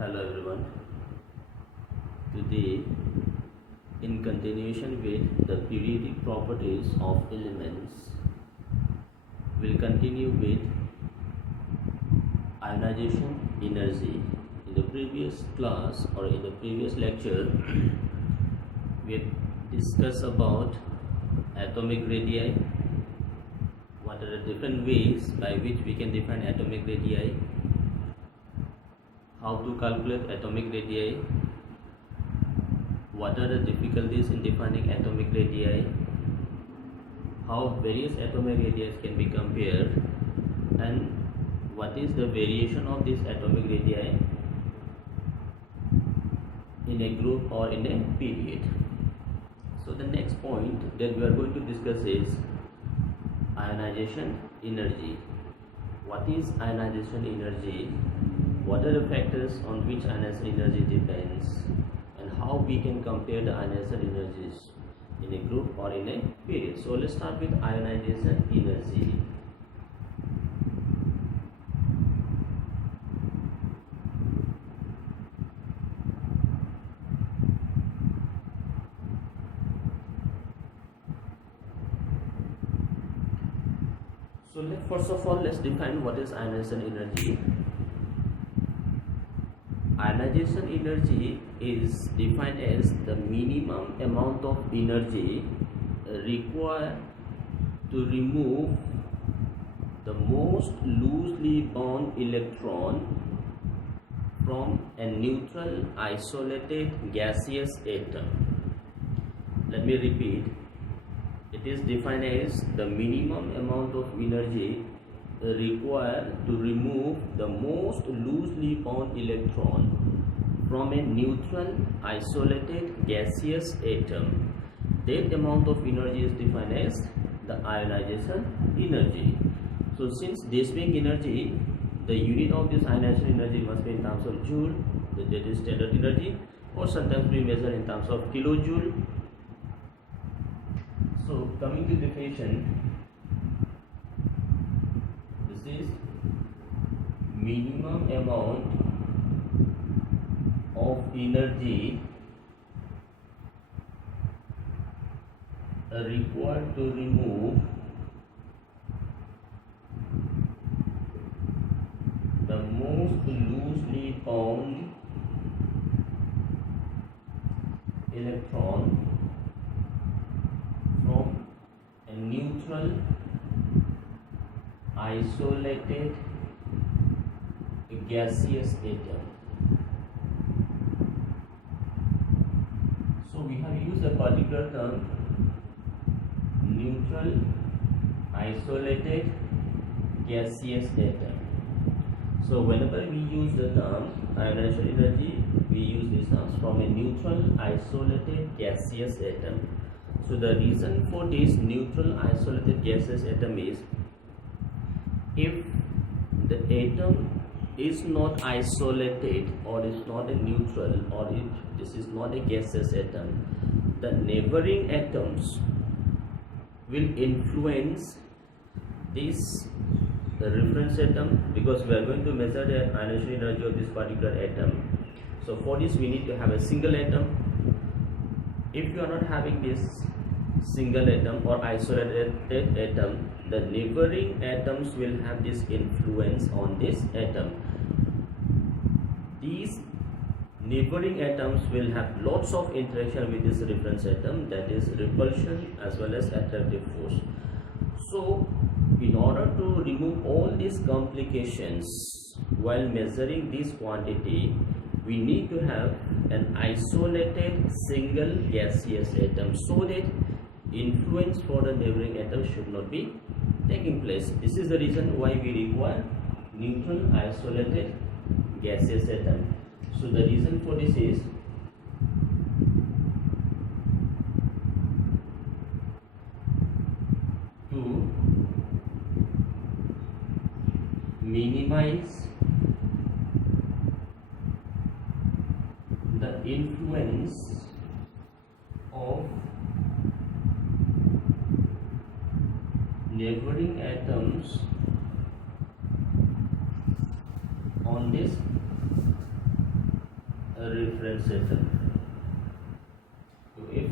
Hello everyone. Today, in continuation with the periodic properties of elements, we'll continue with ionization energy. In the previous class or in the previous lecture, we had discussed about atomic radii, what are the different ways by which we can define atomic radii, how to calculate atomic radii, what are the difficulties in defining atomic radii, how various atomic radii can be compared, and what is the variation of this atomic radii in a group or in a period. So the next point that we are going to discuss is ionization energy. What is ionization energy? What are the factors on which ionization energy depends, and how we can compare the ionization energies in a group or in a period. So let's start with ionization energy. So first of all, let's define what is ionization energy. Ionization energy is defined as the minimum amount of energy required to remove the most loosely bound electron from a neutral isolated gaseous atom. Let me repeat. It is defined as the minimum amount of energy required to remove the most loosely bound electron from a neutral isolated gaseous atom. That amount of energy is defined as the ionization energy. So since this being energy, the unit of this ionization energy must be in terms of joule, that is standard energy, or sometimes we measure in terms of kilojoule. So coming to definition, this is minimum amount of energy required to remove the most loosely bound electron from a neutral isolated gaseous atom. So we have used a particular term, neutral isolated gaseous atom. So whenever we use the term ionization energy, we use these terms from a neutral isolated gaseous atom. So the reason for this neutral isolated gaseous atom is, if the atom is not isolated or is not a neutral, or if this is not a gaseous atom, the neighboring atoms will influence this reference atom, because we are going to measure the ionization energy of this particular atom. So for this we need to have a single atom. If you are not having this single atom or isolated atom, the neighboring atoms will have this influence on this atom. These neighboring atoms will have lots of interaction with this reference atom, that is repulsion as well as attractive force. So in order to remove all these complications while measuring this quantity, we need to have an isolated single gaseous atom, so that influence for the neighboring atom should not be taking place. This is the reason why we require neutral isolated gaseous atom. So the reason for this is to minimize the influence of neighboring atoms on this influence atom. So if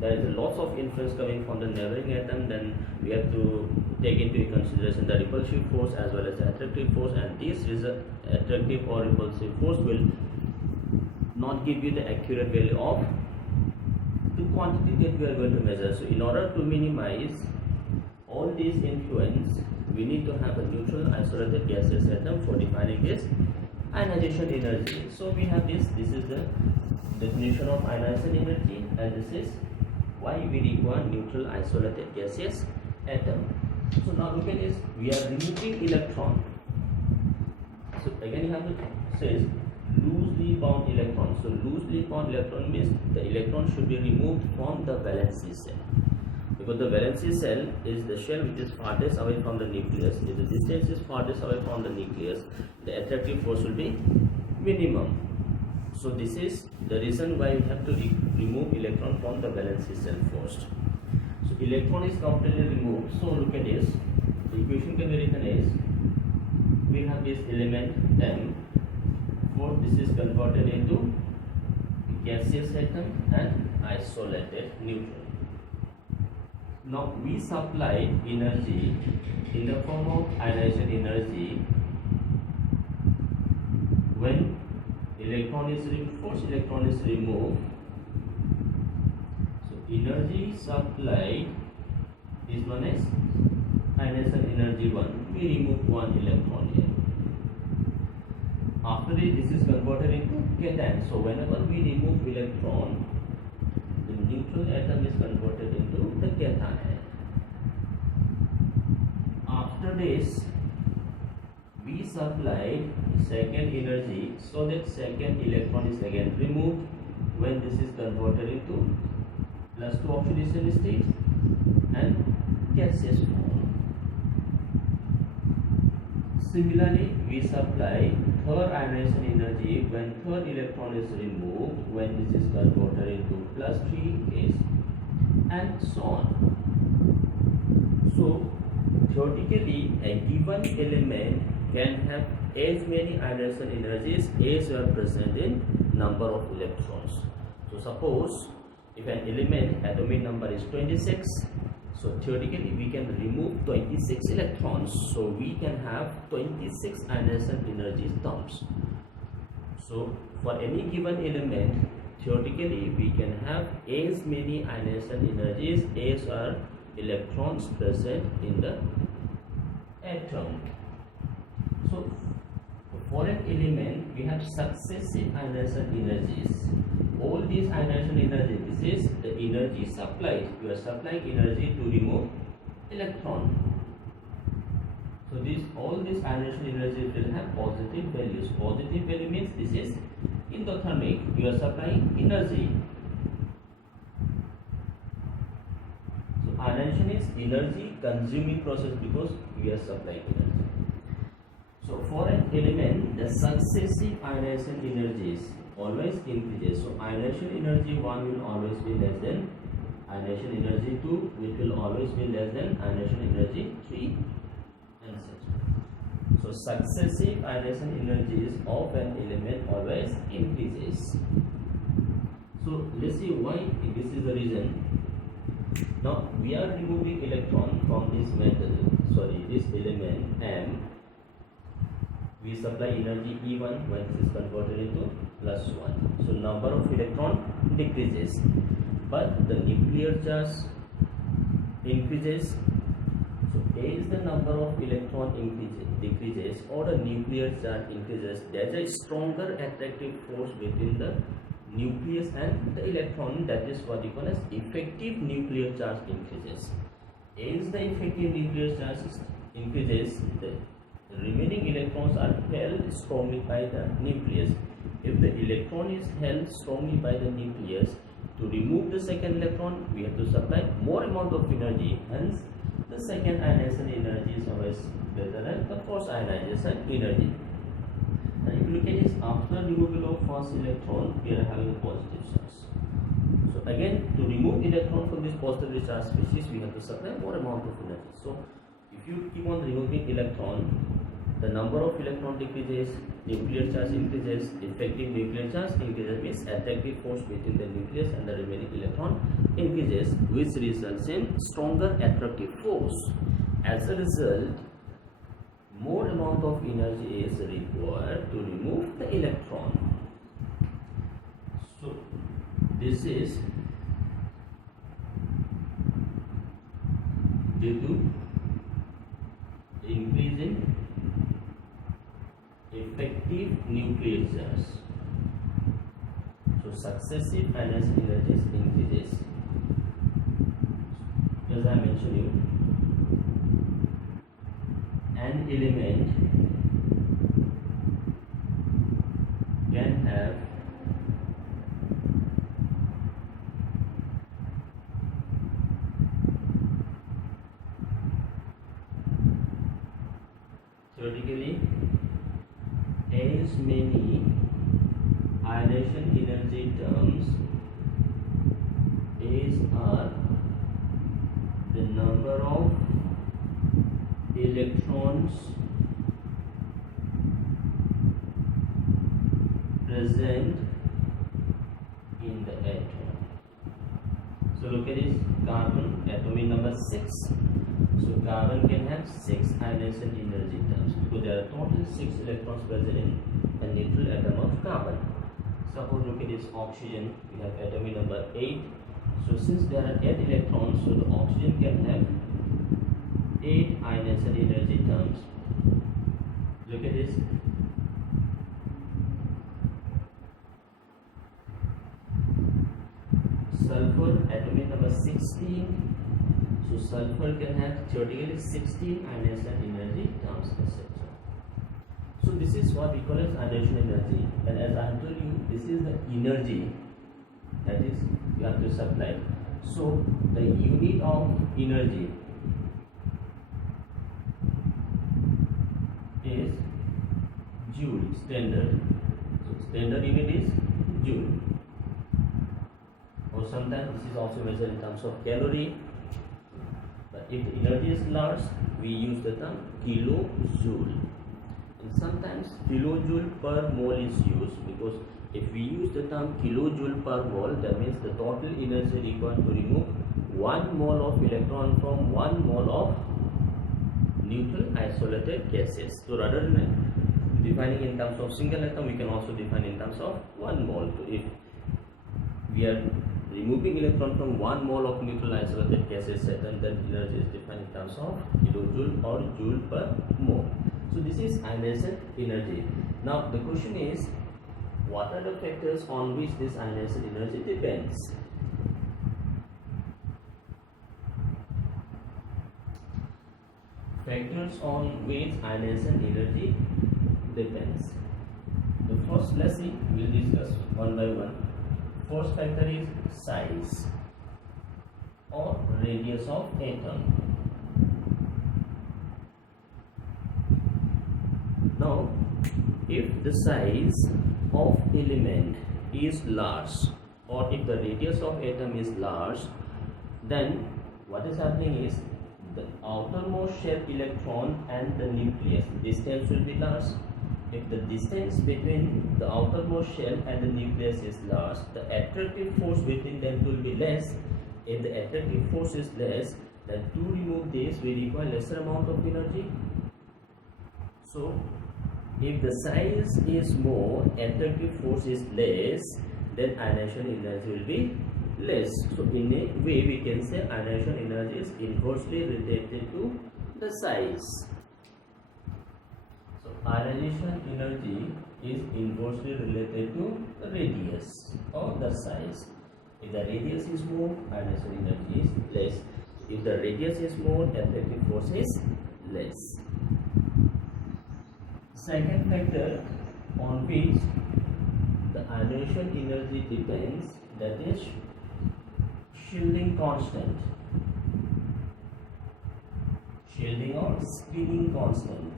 there is lots of influence coming from the neighboring atom, then we have to take into consideration the repulsive force as well as the attractive force, and this attractive or repulsive force will not give you the accurate value of the quantity that we are going to measure. So in order to minimize all these influence, we need to have a neutral isolated gaseous atom for defining this ionization energy. So we have this is the definition of ionization energy, and this is why we require neutral isolated gaseous atom. So now look at this, we are removing electron. So again you have to say loosely bound electron. So loosely bound electron means the electron should be removed from the valency cell, because the valency cell is the shell which is farthest away from the nucleus. If the distance is farthest away from the nucleus, the attractive force will be minimum. So this is the reason why we have to remove electron from the valency cell first. So electron is completely removed. So look at this, the equation can be written as, we have this element M, for this is converted into gaseous atom and isolated neutral. Now we supply energy in the form of ionization energy when electron is removed. First electron is removed. So energy supplied is known as ionization energy 1. We remove one electron here. After this is converted into cation. So whenever we remove electron, the neutral atom is converted into the cation. After this, we supply second energy, so that second electron is again removed when this is converted into +2 oxidation state and gaseous form. Similarly, we supply third ionization energy when third electron is removed when this is converted into +3 case, and so on. So theoretically, a given element can have as many ionization energies as are present in number of electrons. So suppose if an element atomic number is 26, so theoretically we can remove 26 electrons, so we can have 26 ionization energy terms. So for any given element, theoretically we can have as many ionization energies as are electrons present in the atom. So for an element we have successive ionization energies. All these ionization energy, this is the energy supplied. You are supplying energy to remove electron. So all these ionization energies will have positive values. Positive value means this is endothermic. You are supplying energy. So ionization is energy consuming process because we are supplying energy. So for an element, the successive ionization energies always increases. So ionization energy 1 will always be less than ionization energy 2, which will always be less than ionization energy 3, and such. So successive ionization energies of an element always increases. So let's see why this is the reason. Now we are removing electron from this this element M. We supply energy E1 when this is converted into +1. So number of electron decreases, but the nuclear charge increases. So as the number of electron decreases or the nuclear charge increases, there is a stronger attractive force between the nucleus and the electron. That is what we call as effective nuclear charge increases. As the effective nuclear charge increases, the remaining electrons are held strongly by the nucleus. If the electron is held strongly by the nucleus, to remove the second electron we have to supply more amount of energy, hence the second ionization energy is always better than the first ionization energy. And if you look at this, after removal of first electron we are having a positive charge. So again, to remove electron from this positively charged species we have to supply more amount of energy. So if you keep on removing electron, the number of electron decreases, nuclear charge increases, effective nuclear charge increases, means attractive force between the nucleus and the remaining electron increases, which results in stronger attractive force. As a result, more amount of energy is required to remove the electron. So this is due to increasing effective nuclear charge. So successive ionization energies increases. As I mentioned you, an element can have theoretically as many ionization energy terms as are the number of electrons present in the atom. So look at this carbon, atomic number 6. So carbon can have 6 ionization energy terms because there are total 6 electrons present in a neutral atom of carbon. Suppose look at this oxygen, we have atomic number 8. So since there are 8 electrons, so the oxygen can have 8 ionization energy terms. Look at this. Sulfur, atomic number 16. So sulfur can have theoretically 16 ionization energy terms, etc. So this is what we call as ionization energy, and as I have told you, this is the energy that is you have to supply. So the unit of energy is joule, standard. So standard unit is joule, or sometimes this is also measured in terms of calorie. But if the energy is large, we use the term kilojoule. And sometimes kilojoule per mole is used, because if we use the term kilojoule per mole, that means the total energy required to remove 1 mole of electron from 1 mole of neutral isolated gases. So rather than defining in terms of single atom, we can also define in terms of 1 mole. So if we are removing electron from 1 mole of neutral isolated gases, then energy is defined in terms of kilojoule or joule per mole. So this is ionization energy. Now the question is, what are the factors on which this ionization energy depends? Factors on which ionization energy depends. The first, let's see, we'll discuss one by one. First factor is size or radius of atom. Now, if the size of element is large, or if the radius of atom is large, then what is happening is the outermost shell electron and the nucleus distance will be large. If the distance between the outermost shell and the nucleus is large, the attractive force between them will be less. If the attractive force is less, then to remove this we require lesser amount of energy. So if the size is more, attractive force is less, then ionization energy will be less. So in a way we can say ionization energy is inversely related to the size. So ionization energy is inversely related to the radius or the size. If the radius is more, ionization energy is less. If the radius is more, attractive force is less. Second factor on which the ionization energy depends, that is shielding constant. Shielding or spinning constant.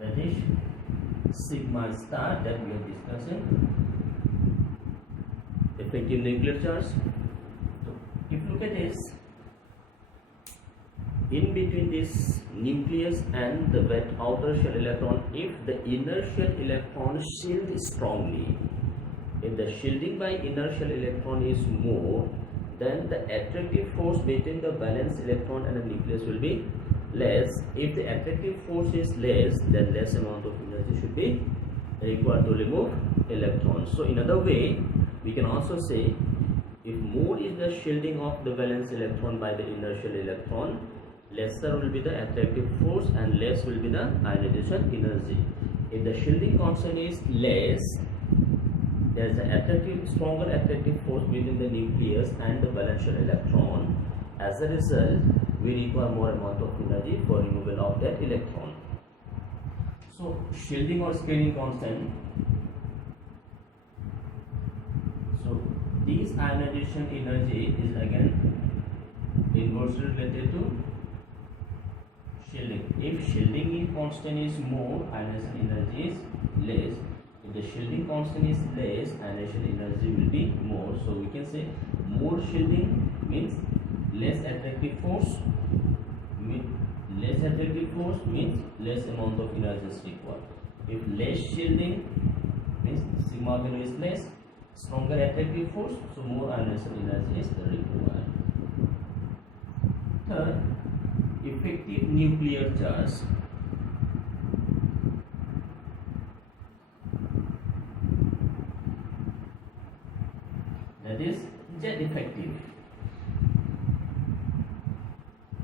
That is sigma star that we are discussing. Effective nuclear charge. So if you look at this, in between this nucleus and the wet outer shell electron, if the inner shell electron shield strongly, if the shielding by inner shell electron is more, then the attractive force between the valence electron and the nucleus will be less. If the attractive force is less, then less amount of energy should be required to remove electrons. So in other way, we can also say, if more is the shielding of the valence electron by the inner shell electron, lesser will be the attractive force and less will be the ionization energy. If the shielding constant is less, there is an stronger attractive force between the nucleus and the valence shell electron. As a result, we require more amount of energy for removal of that electron. So shielding or screening constant. So this ionization energy is again inversely related to shielding. If shielding constant is more, ionization energy is less. If the shielding constant is less, ionization energy will be more. So we can say more shielding means less attractive force. Less attractive force means less amount of energy is required. If less shielding means sigma value is less, stronger attractive force, so more ionization energy is required. Third, effective nuclear charge. That is Z effective.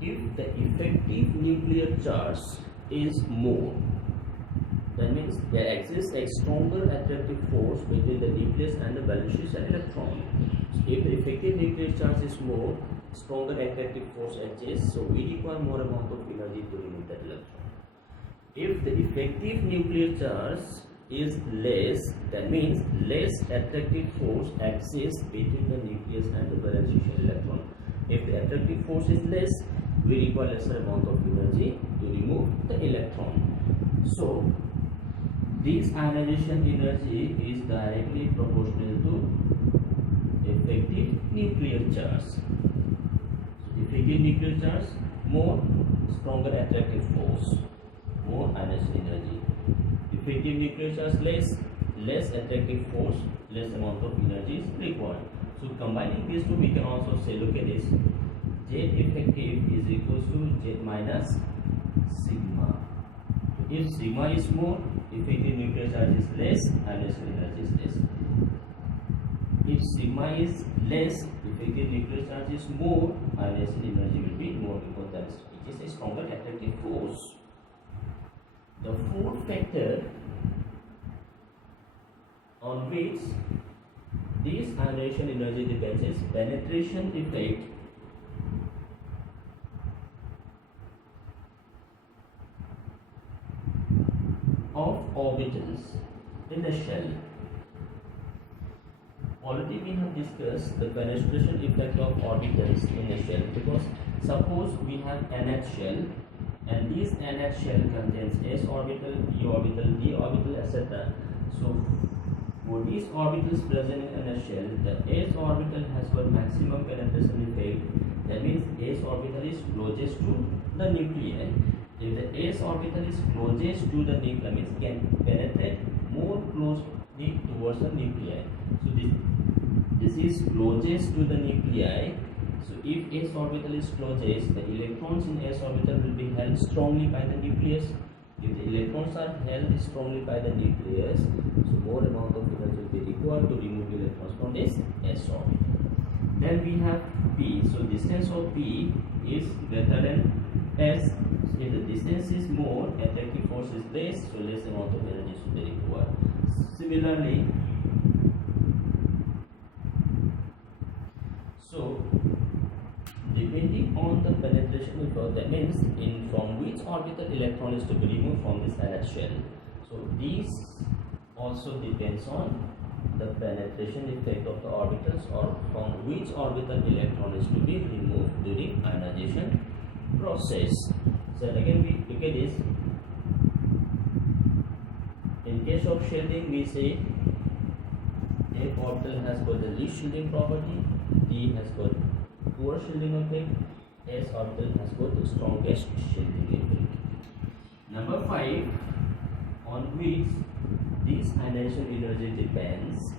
If the effective nuclear charge is more, that means there exists a stronger attractive force between the nucleus and the valence shell electron. So if the effective nuclear charge is more, stronger attractive force exists, so we require more amount of energy to remove that electron. If the effective nuclear charge is less, that means less attractive force exists between the nucleus and the valence shell electron. If the attractive force is less, we require lesser amount of energy to remove the electron. So this ionization energy is directly proportional to effective nuclear charge. So effective nuclear charge more, stronger attractive force, more ionization energy. Effective nuclear charge less attractive force, less amount of energy is required. So combining these two, we can also say, look at this, Z effective is equals to Z minus sigma. If sigma is more, effective nuclear charge is less, ionization energy is less. If sigma is less, effective nuclear charge is more, ionization energy will be more, because that is a stronger attractive force. The fourth factor on which this ionization energy depends is penetration effect of orbitals in the shell. Already we have discussed the penetration effect of orbitals in the shell, because suppose we have nth shell, and this nth shell contains s orbital, p orbital, d orbital, etc. So for these orbitals present in a shell, the s orbital has got maximum penetration effect. That means s orbital is closest to the nuclei. If the s orbital is closest to the nuclei, means can penetrate more closely towards the nuclei. So this is closest to the nuclei. So if s orbital is closest, the electrons in s orbital will be held strongly by the nucleus. If the electrons are held strongly by the nucleus, so more amount of energy will be required to remove electrons from this s orbital. Then we have p. So distance of p is greater than s. If the distance is more, attractive force is less, so less amount of energy should be required. Similarly, so depending on the penetration effect, that means from which orbital electron is to be removed from this nth shell. So this also depends on the penetration effect of the orbitals, or from which orbital electron is to be removed during ionization process. So again we look at this. In case of shielding, we say F orbital has got the least shielding property, D has got poor shielding effect, S orbital has got the strongest shielding ability. Number 5, on which this ionization energy depends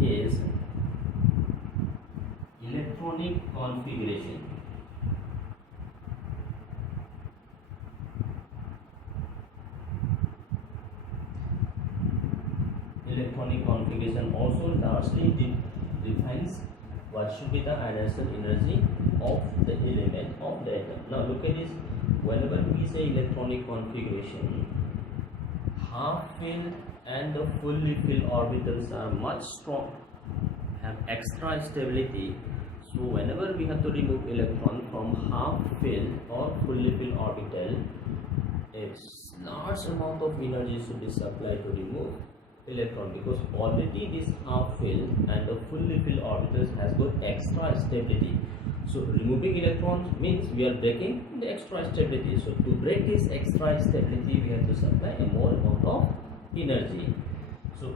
is electronic configuration. Electronic configuration also largely defines what should be the ionization energy of the element of the atom. Now look at this. Whenever we say electronic configuration, half filled and the fully filled orbitals are much strong, have extra stability. So whenever we have to remove electron from half filled or fully filled orbital, a large amount of energy should be supplied to remove electron, because already this half filled and the fully filled orbitals has got extra stability. So removing electrons means we are breaking the extra stability. So to break this extra stability, we have to supply a more amount of energy. So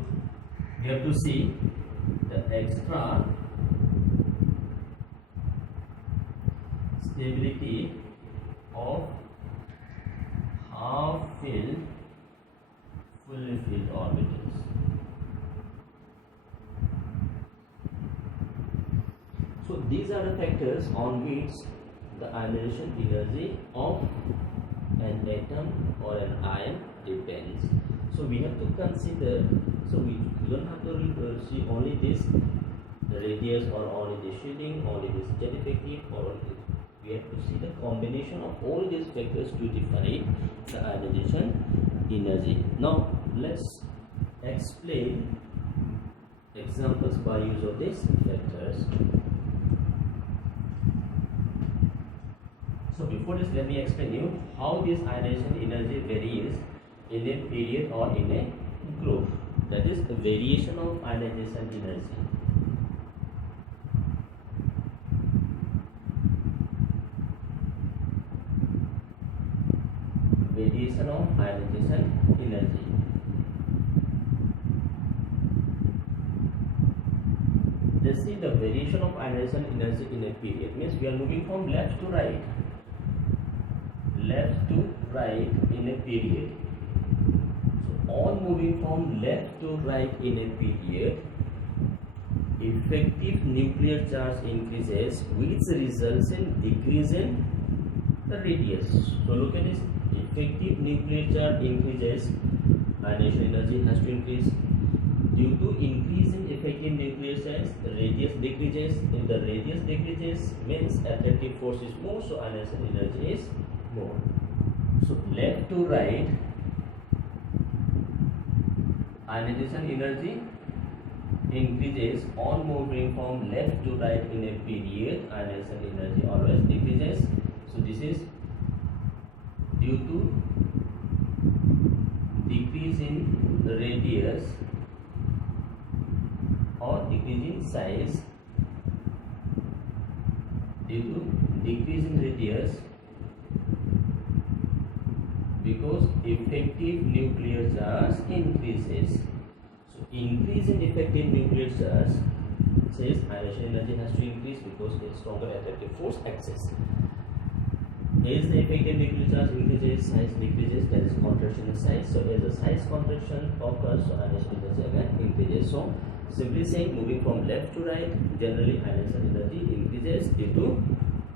we have to see the extra stability of half filled fully filled orbitals. So these are the factors on which the ionization energy of an atom or an ion depends. So we have to consider, so we don't have to see only this, the radius, or only the shielding, only this jet effective, or only this. We have to see the combination of all these factors to define the ionization energy. Now let's explain examples by use of these factors. So before this, let me explain you how this ionization energy varies in a period or in a group. That is the variation of ionization energy. Variation of ionization energy. Let's see the variation of ionization energy in a period. Means we are moving from left to right. Left to right in a period. So on moving from left to right in a period, effective nuclear charge increases, which results in decrease in the radius. So look at this. Effective nuclear charge increases, ionization energy has to increase. Due to increase in effective nuclear charge, the radius decreases. If the radius decreases, means attractive force is more, so ionization energy is more. So left to right, ionization energy increases on moving from left to right in a period. Ionization energy always decreases. So this is due to decrease in radius or decrease in size. Due to decrease in radius, because effective nuclear charge increases. So increase in effective nuclear charge says ionization energy has to increase because a stronger attractive force exists. As the effective nuclear charge increases, size decreases, there is contraction in size. So as the size contraction occurs, so ionization energy again increases. So simply saying, moving from left to right, generally ionization energy increases due to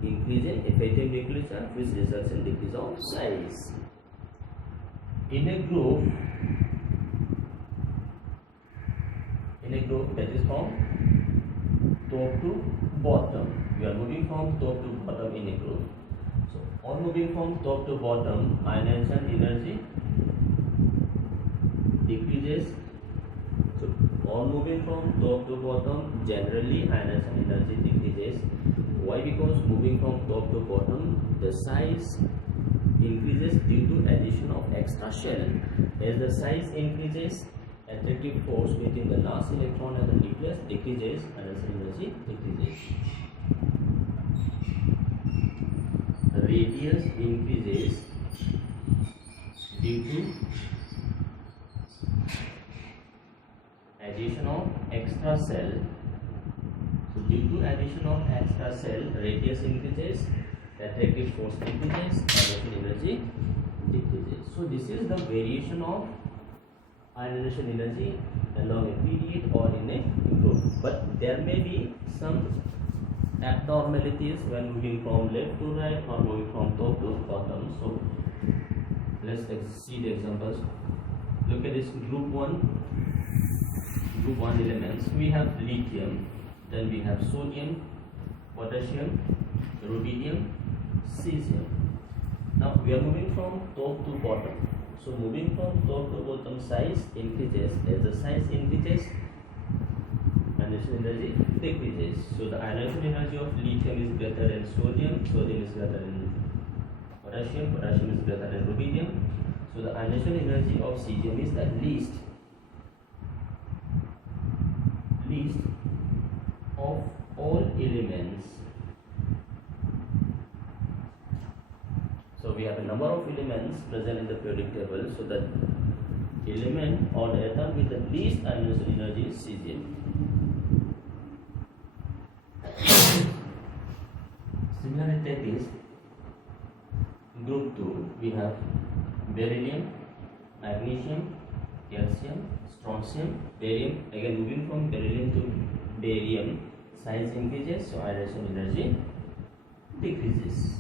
increase in effective nuclear charge, which results in decrease of size. In a group that is from top to bottom, we are moving from top to bottom in a group. So on moving from top to bottom, ionization energy decreases. So on moving from top to bottom, generally ionization energy decreases. Why? Because moving from top to bottom, the size increases due to addition of extra shell. As the size increases, attractive force between the last electron and the nucleus decreases, ionization energy decreases. The radius increases due to addition of extra cell. So due to addition of extra cell, radius increases. attractive force increases, ionization energy decreases. So this is the variation of ionization energy along a period or in a group. But there may be some abnormalities when moving from left to right or moving from top to bottom. So let's see the examples. Look at this group 1 elements. We have lithium, then we have sodium, potassium, rubidium, cesium. Now we are moving from top to bottom. So moving from top to bottom, size increases. As the size increases, ionization energy decreases. So the ionization energy of lithium is greater than sodium, sodium is greater than potassium, potassium is greater than rubidium. So the ionization energy of cesium is the least of all elements. So we have a number of elements present in the periodic table. So the element or the atom with the least ionization energy is cesium. Similarly, take this group 2. We have beryllium, magnesium, calcium, strontium, barium. Again, moving from beryllium to barium, size increases, so ionization energy decreases.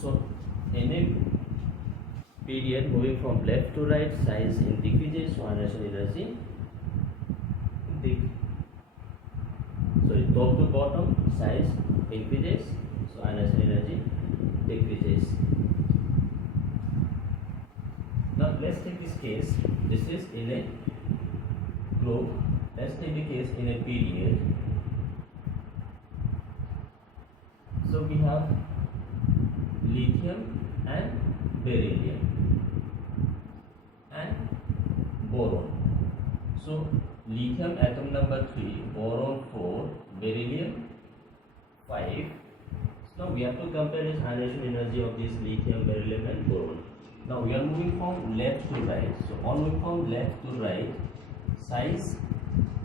So in a period moving from left to right, size decreases, so ionization energy top to bottom, size increases, so ionization energy decreases. Now let's take this case. This is in a group. Let's take the case in a period. So we have lithium and beryllium and boron. So lithium atom number 3, boron 4, beryllium 5. So now we have to compare this ionization energy of this lithium, beryllium and boron. Now we are moving from left to right. So on moving from left to right, size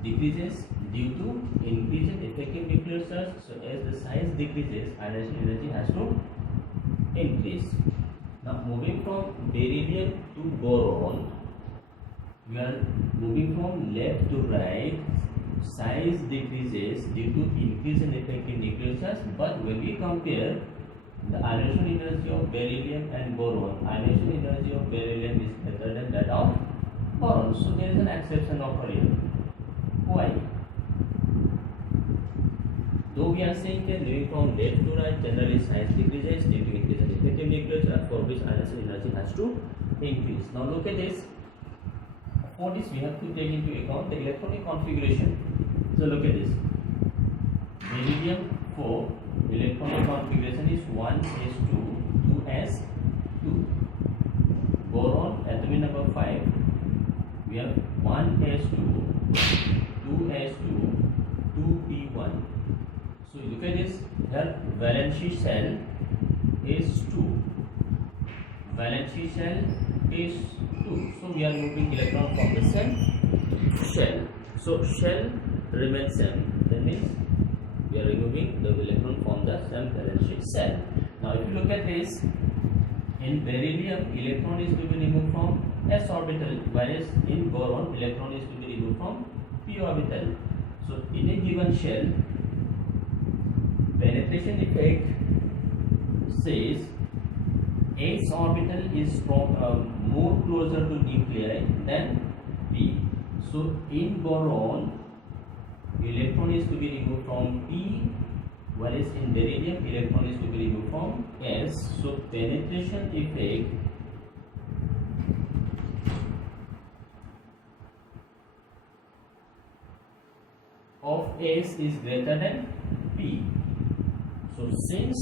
decreases due to increase in effective nuclear charge. So as the size decreases, ionization energy has to increase. Now moving from beryllium to boron, we are moving from left to right, size decreases due to increase in effective nuclear charge. But when we compare the ionization energy of beryllium and boron, ionization energy of beryllium is better than that of boron. So there is an exception occur here. Why? Though we are saying that moving from left to right, generally size decreases due to increase in effective nuclear charge, for which ionization energy has to increase. Now look at this. For this we have to take into account the electronic configuration. So look at this. Beryllium 4 electronic configuration is 1s2, 2s2. Boron atomic number 5, we have 1s2, 2s2, 2p1. So you look at this, here valency shell is 2, valency shell is 2. So we are moving electron from the same shell. So shell remains same. That means we are removing the electron from the same valency shell. Now if you look at this, in beryllium electron is to be removed from s orbital, whereas in boron electron is to be removed from p orbital. So in a given shell, penetration effect says s orbital is more closer to nuclei than p. So in boron electron is to be removed from p, whereas in beryllium electron is to be removed from s. So penetration effect of s is greater than p. So since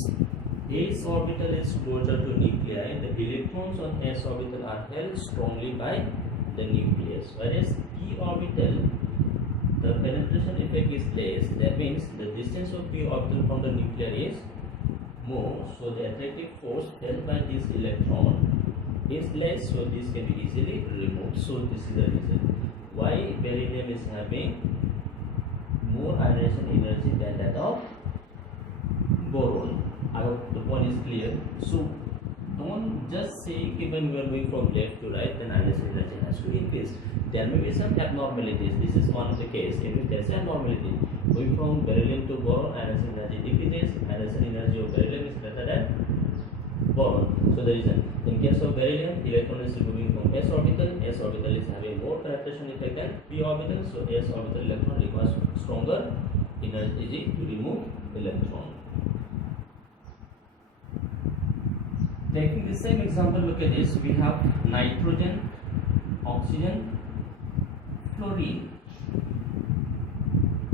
s orbital is closer to nuclei, the electrons on s orbital are held strongly by the nucleus, whereas p orbital the penetration effect is less. That means the distance of p orbital from the nuclear is more. So the attractive force held by this electron is less. So this can be easily removed. So this is the reason why beryllium is having more ionization energy than that of boron. I hope the point is clear. So don't just say when we are moving from left to right, then ionization energy has to increase. There may be some abnormalities. This is one of the case. If there is an abnormality, moving from beryllium to boron, ionization energy decreases. Ionization energy of beryllium is greater than boron. So the reason, in case of beryllium, electron is moving from s orbital. S orbital is having more penetration effect than p orbital. So s orbital electron requires stronger energy to remove electron. Taking the same example, look at this. We have nitrogen, oxygen, fluorine.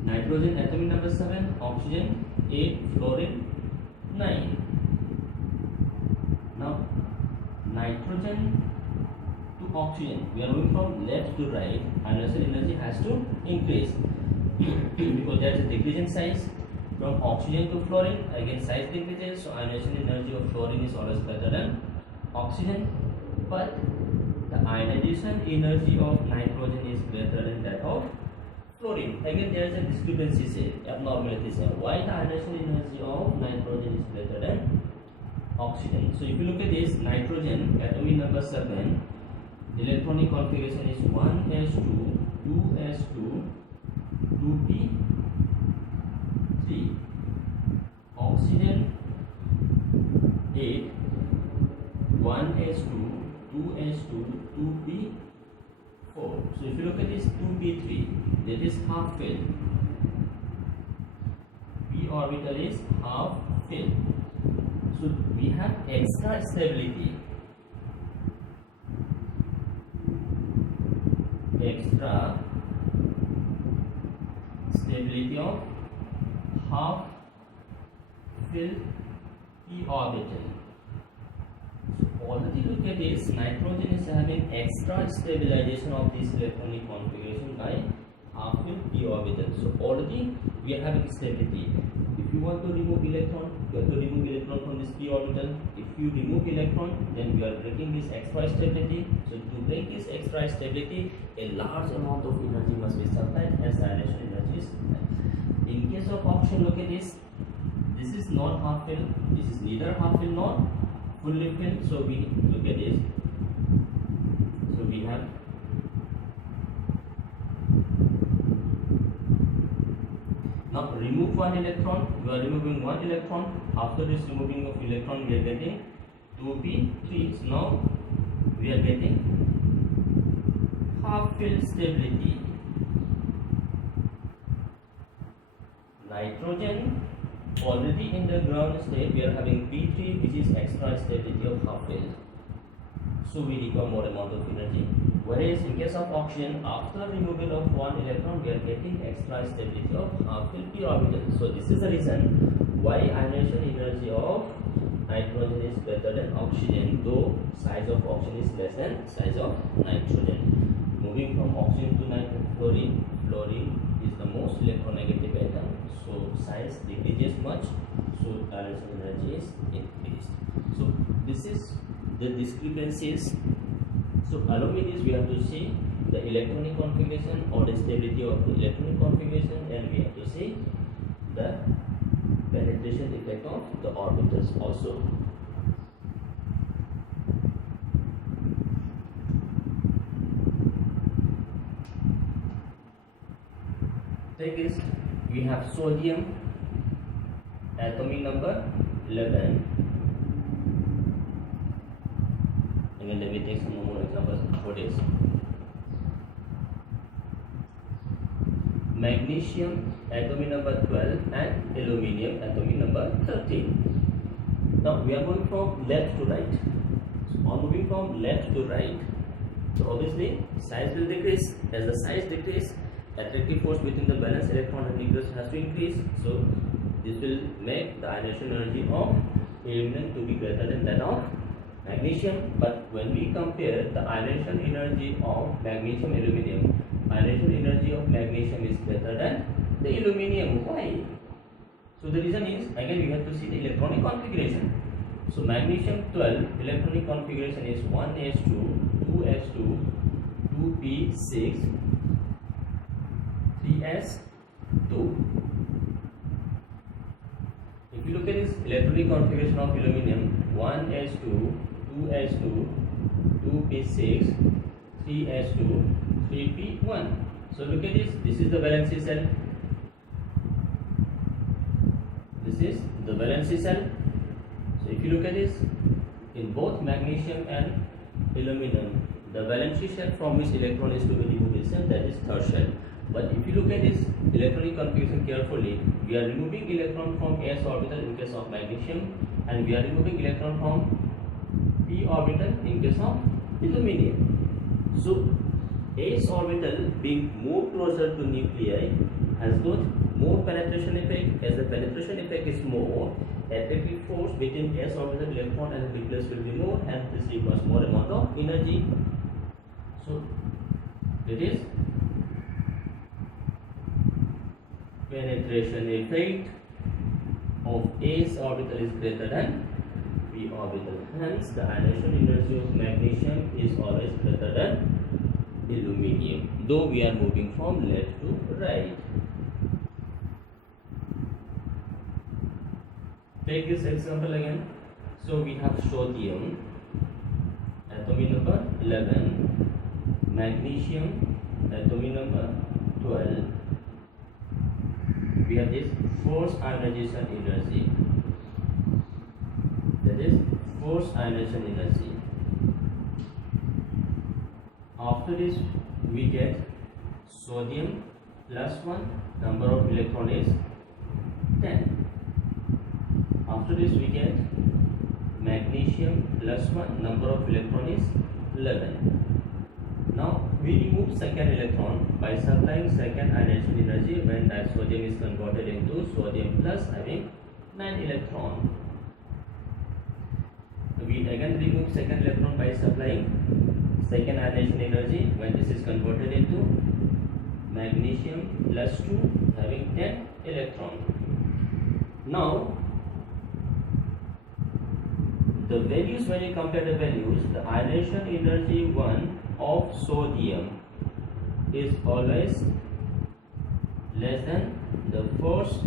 Nitrogen atomic number 7, oxygen 8, fluorine 9. Now nitrogen to oxygen, we are moving from left to right. Ionization energy has to increase because there is a decrease in size. From oxygen to fluorine, again size decreases, so ionization energy of fluorine is always better than oxygen, but the ionization energy of nitrogen is greater than that of fluorine. Again there is a discrepancy, say abnormality, say why the ionization energy of nitrogen is greater than oxygen. So if you look at this, nitrogen atomic number 7, electronic configuration is 1s2, 2s2, 2p3. Oxygen 8, 1s2, 2s2, 2p4. So if you look at this 2p3, that is half filled. P orbital is half filled. So we have extra stability. Extra stability of half filled p orbital. So already look at this, nitrogen is having extra stabilization of this electronic configuration by half filled p orbital. So already we are having stability. If you want to remove electron, you have to remove electron from this p orbital. If you remove electron, then we are breaking this extra stability. So to break this extra stability, a large amount of energy must be supplied as ionization energy is supplied. In case of oxygen, look at this. This is not half filled. This is neither half filled nor fully filled. So we look at this. So we have now remove one electron. We are removing one electron. After this removing of electron, we are getting 2p3. So now we are getting half filled stability. Nitrogen already in the ground state, we are having P3, which is extra stability of half filled. So we require more amount of energy. Whereas in case of oxygen, after removal of one electron, we are getting extra stability of half filled p orbital. So this is the reason why ionization energy of nitrogen is better than oxygen, though size of oxygen is less than size of nitrogen. Moving from oxygen to fluorine, fluorine is the most electronegative atom, so size decreases much, so ionization energy is increased. So this is the discrepancies. So along with this, we have to see the electronic configuration or the stability of the electronic configuration, and we have to see the penetration effect of the orbitals also. Take this, we have sodium atomic number 11. Again, let me take some more examples for this. Magnesium atomic number 12 and aluminium atomic number 13. Now we are going from left to right. So on moving from left to right, so obviously size will decrease. As the size decrease, attractive force between the valence electron and nucleus has to increase. So this will make the ionization energy of aluminum to be greater than that of magnesium. But when we compare the ionization energy of magnesium aluminium, ionization energy of magnesium is greater than the aluminum. Why? So the reason is, again we have to see the electronic configuration. So magnesium 12 electronic configuration is 1s2, 2s2, 2p6, 3s2. If you look at this electronic configuration of aluminum, 1s2, 2s2, 2p6, 3s2, 3p1. So look at this. This is the valency cell. This is the valency cell. So if you look at this, in both magnesium and aluminum, the valency shell from which electron is to be removed is same, that is third shell. But if you look at this electronic configuration carefully, we are removing electron from s orbital in case of magnesium, and we are removing electron from p orbital in case of aluminum. So s orbital being more closer to nuclei has got more penetration effect. As the penetration effect is more, attractive force between s orbital electron and nucleus will be more, and this requires more amount of energy. So it is penetration effect of s orbital is greater than p orbital. Hence, the ionization energy of magnesium is always greater than aluminum, though we are moving from left to right. Take this example again. So we have sodium, atomic number 11, magnesium, atomic number 12. We have this force ionization energy, that is force ionization energy. After this we get sodium plus 1, number of electron is 10. After this we get magnesium plus 1, number of electron is 11. Now we remove second electron by supplying second ionization energy when that sodium is converted into sodium plus having 9 electron. We again remove second electron by supplying second ionization energy when this is converted into magnesium plus 2 having 10 electron. Now the values, when you compare the values, the ionization energy 1 of sodium is always less than the first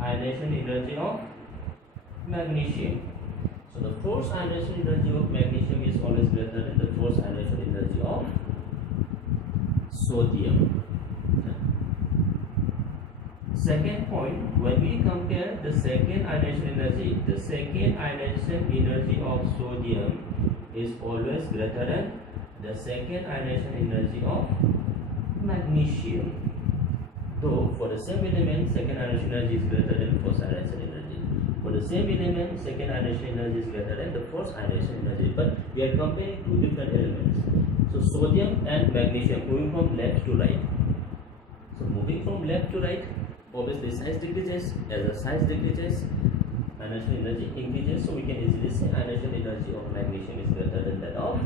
ionization energy of magnesium. So the force ionization energy of magnesium is always greater than the force ionization energy of sodium. Second point, when we compare the second ionization energy, the second ionization energy of sodium is always greater than the second ionization energy of magnesium. Though for the same element, second ionization energy is greater than first ionization energy. For the same element, second ionization energy is greater than the first ionization energy. But we are comparing two different elements. So sodium and magnesium, moving from left to right. So moving from left to right, obviously size decreases. As the size decreases, ionization energy increases. So we can easily say ionization energy of magnesium is greater than that of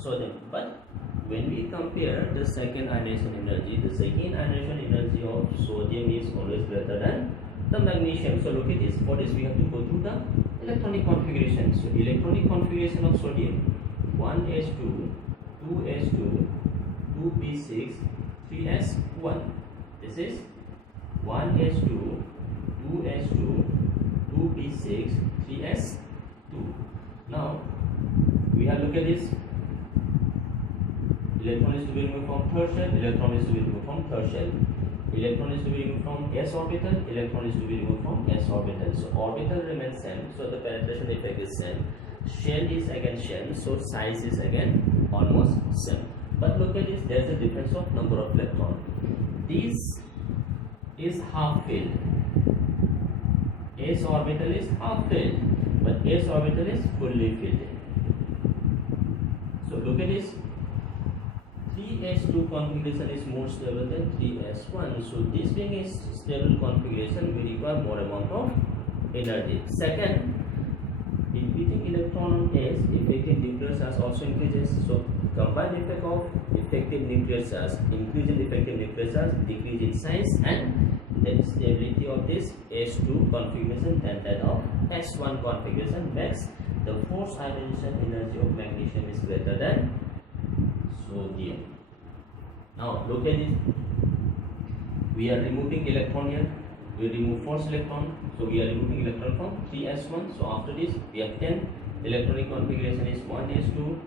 sodium. But when we compare the second ionization energy, the second ionization energy of sodium is always greater than the magnesium. So look at this. For this we have to go through the electronic configuration. So electronic configuration of sodium: 1s2, 2s2, 2p6, 3s1. This is 1s2, 2s2, 2p6, 3s2. Now we have look at this. Electron is to be removed from third shell, electron is to be removed from third shell. Electron is to be removed from s orbital, electron is to be removed from s orbital. So orbital remains same, so the penetration effect is same. Shell is again same, so size is again almost same. But look at this, there is a difference of number of electron. This is half filled. S orbital is half filled, but s orbital is fully filled. So look at this. 3s2 configuration is more stable than 3s1. So this being a stable configuration, we require more amount of energy. Second, increasing electron on s, effective nuclear charge also increases. So combined effect of effective nuclear charge, increase in effective nuclear charge, decrease in size, and the stability of this S2 configuration than that of S1 configuration makes the force ionization energy of magnesium is greater than sodium. Now look at it. We are removing electron here. We remove force electron, so we are removing electron from 3s1. So after this we have 10 electronic configuration is 1s2,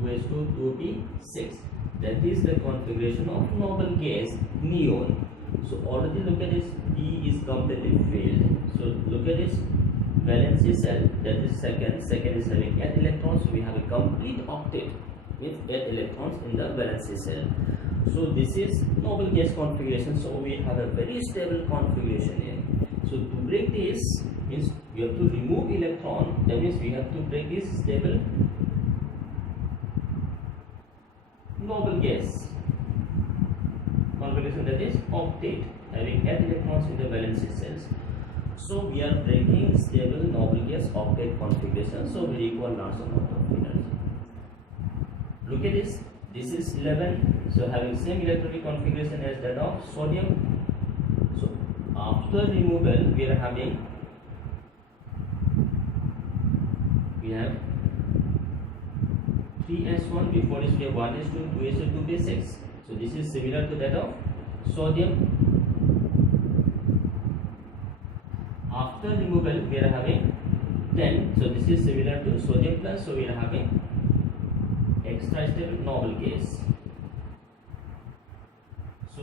2s2, 2p6. That is the configuration of noble gas neon. So already look at this, P is completely filled. So look at this valency cell, that is second is having 8 electrons. So we have a complete octet with 8 electrons in the valency cell. So this is noble gas configuration. So we have a very stable configuration here. So to break this means we have to remove electron. That means we have to break this stable noble gas configuration, that is octet having 8 electrons in the valency cells. So we are breaking stable noble gas octet configuration. So we require large amount of energy. Look at this. This is 11. So having same electronic configuration as that of sodium. So after removal we have 3s1. Before this we have 1s2, 2s2, 2p6. So this is similar to that of sodium. After removal we are having 10. So this is similar to sodium plus. So we are having extra stable noble gas. So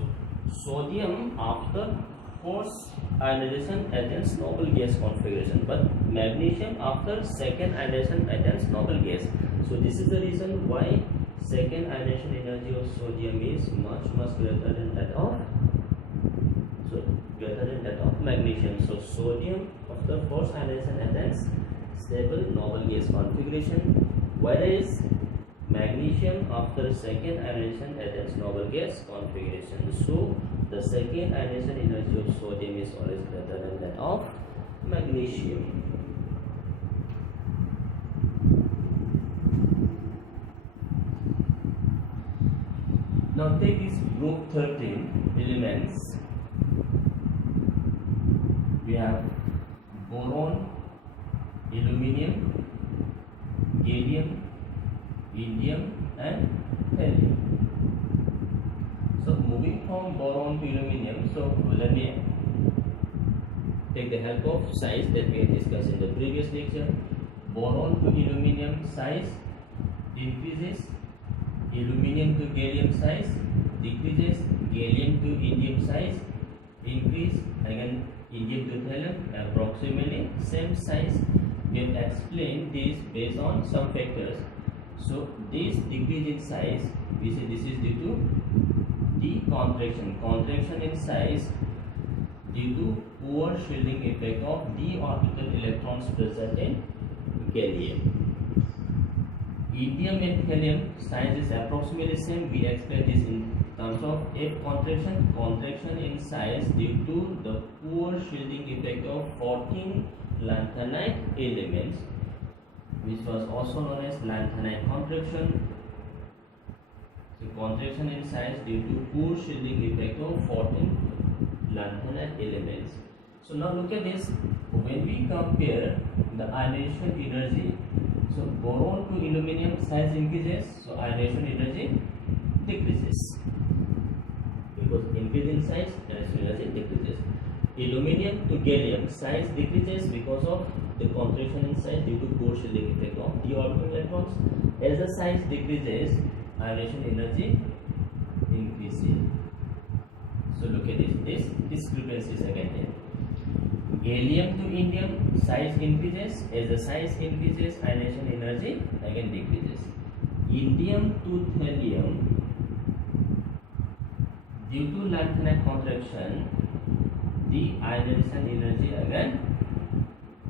sodium after force ionization attains noble gas configuration, but magnesium after second ionization attains noble gas. So this is the reason why second ionization energy of sodium is much greater than that of magnesium. So sodium after force ionization attains stable noble gas configuration, whereas magnesium after second ionization attains noble gas configuration. So the second ionization energy of sodium is always greater than that of magnesium. Now take these group 13 elements. We have boron, aluminium, gallium, indium, and helium. So moving from boron to aluminium, so let me take the help of size that we have discussed in the previous lecture. Boron to aluminium size increases, aluminium to gallium size decreases, gallium to indium size increase, again indium to helium approximately same size. We have explained this based on some factors. So this decrease in size, we say this is due to contraction in size due to poor shielding effect of d orbital electrons present in gallium. Indium and helium size is approximately same. We explain this in terms of F contraction in size due to the poor shielding effect of 14 lanthanide elements, which was also known as lanthanide contraction. So contraction in size due to poor shielding effect of 14 lanthanide elements. So now look at this. When we compare the ionization energy, so boron to aluminium size increases, so ionization energy decreases, because increase in size, ionization energy decreases. Aluminium to gallium size decreases because of the contraction in size due to poor shielding effect of d orbital electrons. As the size decreases, ionization energy increases. So look at this discrepancies again here. Gallium to indium size increases. As the size increases, ionization energy again decreases. Indium to helium, due to lanthanide contraction, the ionization energy again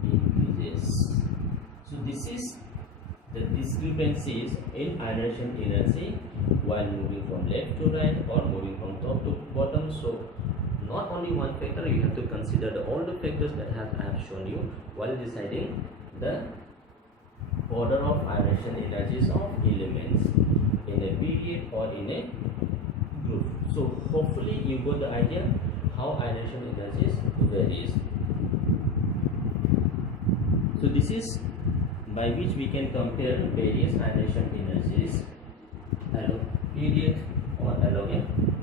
increases. So this is the discrepancies in ionization energy while moving from left to right or moving from top to bottom. So not only one factor, you have to consider all the factors that I have shown you while deciding the order of ionization energies of elements. in a period or in a group. So hopefully you got the idea how ionization energies varies. So this is by which we can compare various ionization energies along period or along a